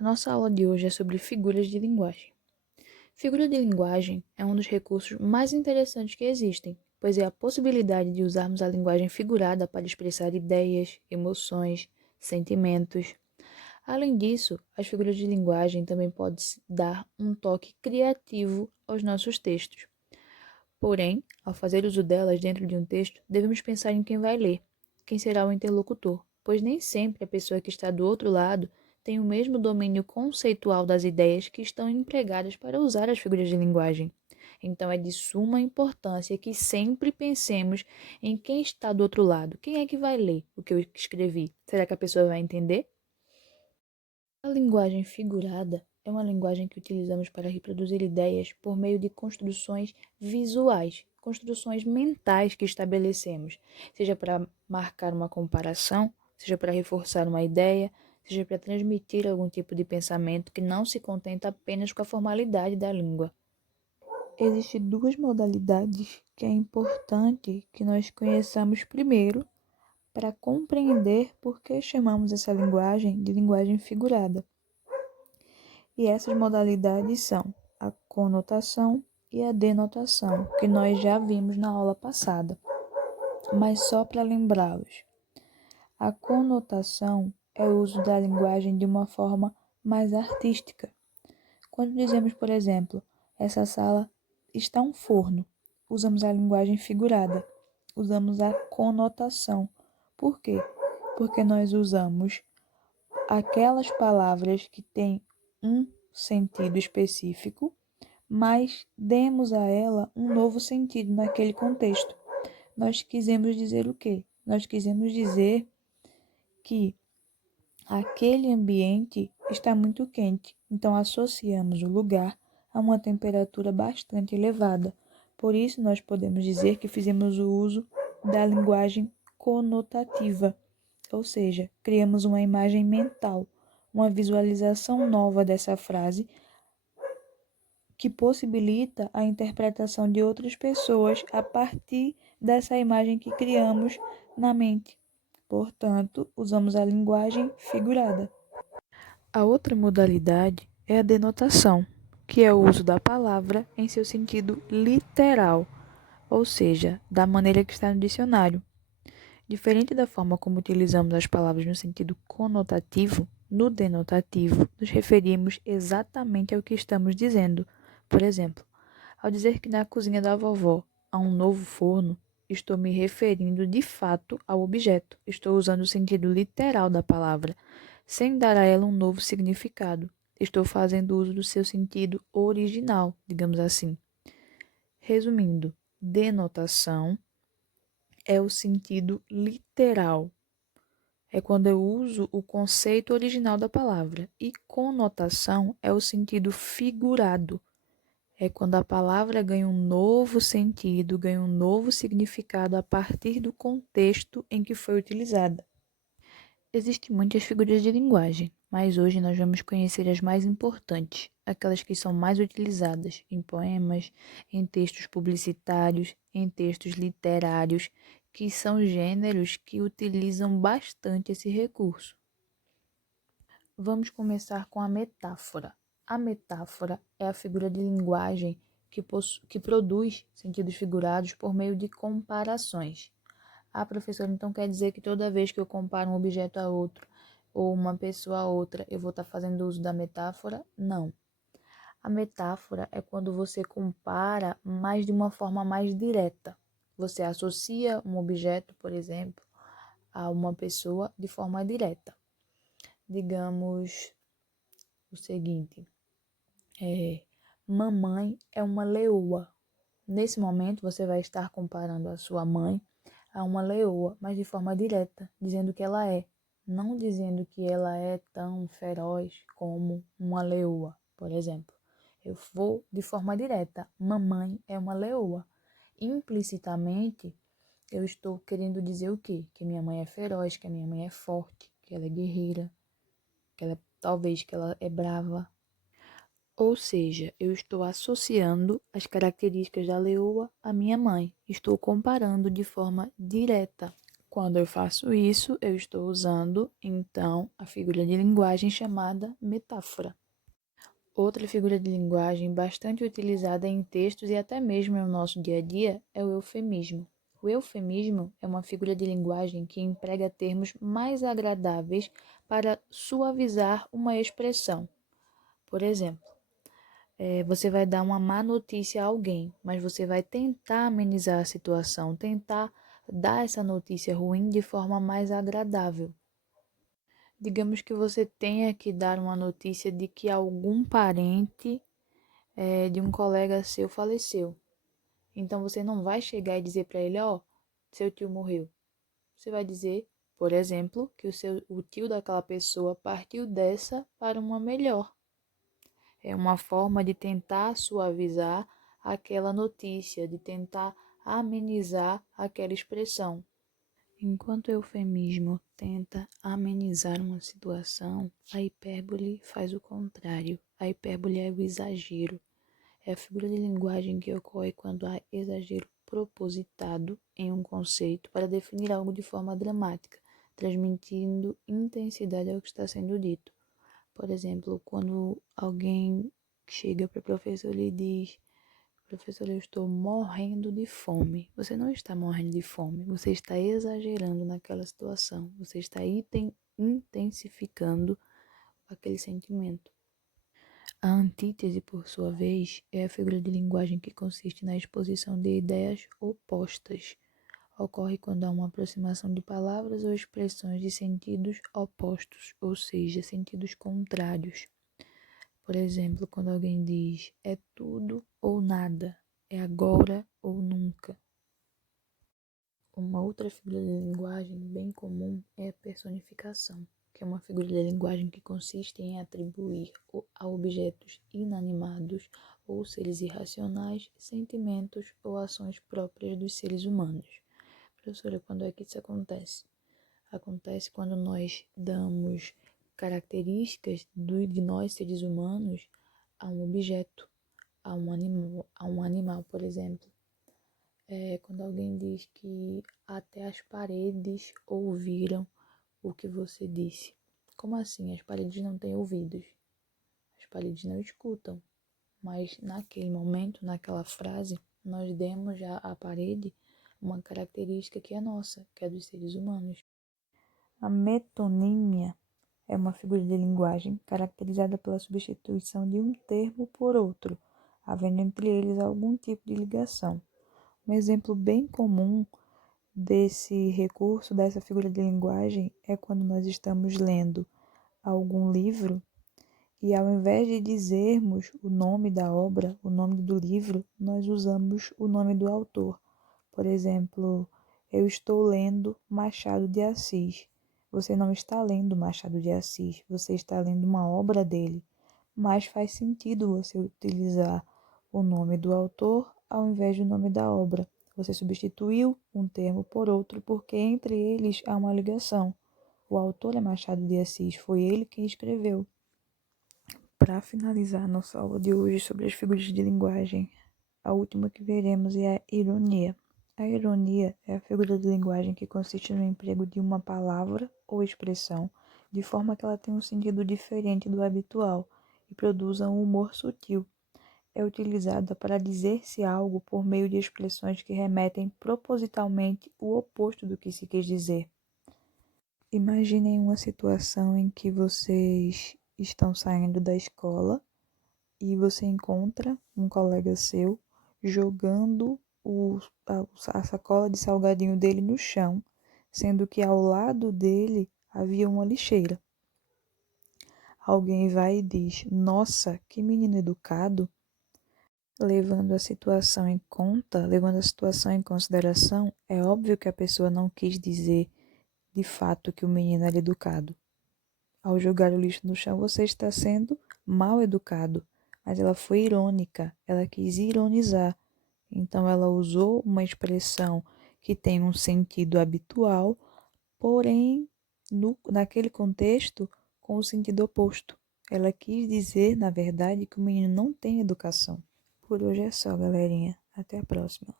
A nossa aula de hoje é sobre figuras de linguagem. Figura de linguagem é um dos recursos mais interessantes que existem, pois é a possibilidade de usarmos a linguagem figurada para expressar ideias, emoções, sentimentos. Além disso, as figuras de linguagem também podem dar um toque criativo aos nossos textos. Porém, ao fazer uso delas dentro de um texto, devemos pensar em quem vai ler, quem será o interlocutor, pois nem sempre a pessoa que está do outro lado tem o mesmo domínio conceitual das ideias que estão empregadas para usar as figuras de linguagem. Então, é de suma importância que sempre pensemos em quem está do outro lado. Quem é que vai ler o que eu escrevi? Será que a pessoa vai entender? A linguagem figurada é uma linguagem que utilizamos para reproduzir ideias por meio de construções visuais, construções mentais que estabelecemos, seja para marcar uma comparação, seja para reforçar uma ideia, seja para transmitir algum tipo de pensamento que não se contenta apenas com a formalidade da língua. Existem duas modalidades que é importante que nós conheçamos primeiro para compreender por que chamamos essa linguagem de linguagem figurada. E essas modalidades são a conotação e a denotação, que nós já vimos na aula passada. Mas só para lembrá-los, a conotação é o uso da linguagem de uma forma mais artística. Quando dizemos, por exemplo, essa sala está um forno, usamos a linguagem figurada, usamos a conotação. Por quê? Porque nós usamos aquelas palavras que têm um sentido específico, mas demos a ela um novo sentido naquele contexto. Nós quisemos dizer o quê? Nós quisemos dizer que aquele ambiente está muito quente, então associamos o lugar a uma temperatura bastante elevada. Por isso, nós podemos dizer que fizemos o uso da linguagem conotativa, ou seja, criamos uma imagem mental, uma visualização nova dessa frase que possibilita a interpretação de outras pessoas a partir dessa imagem que criamos na mente. Portanto, usamos a linguagem figurada. A outra modalidade é a denotação, que é o uso da palavra em seu sentido literal, ou seja, da maneira que está no dicionário. Diferente da forma como utilizamos as palavras no sentido conotativo, no denotativo nos referimos exatamente ao que estamos dizendo. Por exemplo, ao dizer que na cozinha da vovó há um novo forno, estou me referindo de fato ao objeto. Estou usando o sentido literal da palavra, sem dar a ela um novo significado. Estou fazendo uso do seu sentido original, digamos assim. Resumindo, denotação é o sentido literal. É quando eu uso o conceito original da palavra. E conotação é o sentido figurado. É quando a palavra ganha um novo sentido, ganha um novo significado a partir do contexto em que foi utilizada. Existem muitas figuras de linguagem, mas hoje nós vamos conhecer as mais importantes, aquelas que são mais utilizadas em poemas, em textos publicitários, em textos literários, que são gêneros que utilizam bastante esse recurso. Vamos começar com a metáfora. A metáfora é a figura de linguagem que produz sentidos figurados por meio de comparações. Ah, professor, então quer dizer que toda vez que eu comparo um objeto a outro ou uma pessoa a outra, eu vou estar fazendo uso da metáfora? Não. A metáfora é quando você compara, mas de uma forma mais direta. Você associa um objeto, por exemplo, a uma pessoa de forma direta. Digamos o seguinte, mamãe é uma leoa. Nesse momento, você vai estar comparando a sua mãe a uma leoa, mas de forma direta, dizendo que ela é, não dizendo que ela é tão feroz como uma leoa, por exemplo. Eu vou de forma direta, mamãe é uma leoa. Implicitamente, eu estou querendo dizer o quê? Que minha mãe é feroz, que a minha mãe é forte, que ela é guerreira, talvez que ela é brava. Ou seja, eu estou associando as características da leoa à minha mãe. Estou comparando de forma direta. Quando eu faço isso, eu estou usando, então, a figura de linguagem chamada metáfora. Outra figura de linguagem bastante utilizada em textos e até mesmo no nosso dia a dia é o eufemismo. O eufemismo é uma figura de linguagem que emprega termos mais agradáveis para suavizar uma expressão. Por exemplo, você vai dar uma má notícia a alguém, mas você vai tentar amenizar a situação, tentar dar essa notícia ruim de forma mais agradável. Digamos que você tenha que dar uma notícia de que algum parente de um colega seu faleceu. Então você não vai chegar e dizer para ele, ó, seu tio morreu. Você vai dizer, por exemplo, que o tio daquela pessoa partiu dessa para uma melhor. É uma forma de tentar suavizar aquela notícia, de tentar amenizar aquela expressão. Enquanto o eufemismo tenta amenizar uma situação, a hipérbole faz o contrário. A hipérbole é o exagero. É a figura de linguagem que ocorre quando há exagero propositado em um conceito para definir algo de forma dramática, transmitindo intensidade ao que está sendo dito. Por exemplo, quando alguém chega para o professor e lhe diz: professor, eu estou morrendo de fome. Você não está morrendo de fome, você está exagerando naquela situação, você está intensificando aquele sentimento. A antítese, por sua vez, é a figura de linguagem que consiste na exposição de ideias opostas. Ocorre quando há uma aproximação de palavras ou expressões de sentidos opostos, ou seja, sentidos contrários. Por exemplo, quando alguém diz é tudo ou nada, é agora ou nunca. Uma outra figura de linguagem bem comum é a personificação, que é uma figura de linguagem que consiste em atribuir a objetos inanimados ou seres irracionais sentimentos ou ações próprias dos seres humanos. Professora, quando é que isso acontece? Acontece quando nós damos características de nós, seres humanos, a um objeto, a um animal, por exemplo. Quando alguém diz que até as paredes ouviram o que você disse. Como assim? As paredes não têm ouvidos. As paredes não escutam. Mas naquele momento, naquela frase, nós demos já à parede uma característica que é nossa, que é dos seres humanos. A metonímia é uma figura de linguagem caracterizada pela substituição de um termo por outro, havendo entre eles algum tipo de ligação. Um exemplo bem comum desse recurso, dessa figura de linguagem, é quando nós estamos lendo algum livro e, ao invés de dizermos o nome da obra, o nome do livro, nós usamos o nome do autor. Por exemplo, eu estou lendo Machado de Assis. Você não está lendo Machado de Assis, você está lendo uma obra dele, mas faz sentido você utilizar o nome do autor ao invés do nome da obra. Você substituiu um termo por outro porque entre eles há uma ligação. O autor é Machado de Assis, foi ele quem escreveu. Para finalizar nossa aula de hoje sobre as figuras de linguagem, a última que veremos é a ironia. A ironia é a figura de linguagem que consiste no emprego de uma palavra ou expressão de forma que ela tenha um sentido diferente do habitual e produza um humor sutil. É utilizada para dizer-se algo por meio de expressões que remetem propositalmente o oposto do que se quis dizer. Imaginem uma situação em que vocês estão saindo da escola e você encontra um colega seu jogando a sacola de salgadinho dele no chão, sendo que ao lado dele havia uma lixeira. Alguém vai e diz: nossa, que menino educado. Levando a situação em conta, levando a situação em consideração, é óbvio que a pessoa não quis dizer de fato que o menino era educado. Ao jogar o lixo no chão, você está sendo mal educado, mas ela foi irônica, ela quis ironizar. Então ela usou uma expressão que tem um sentido habitual, porém, naquele contexto, com o sentido oposto. Ela quis dizer, na verdade, que o menino não tem educação. Por hoje é só, galerinha. Até a próxima.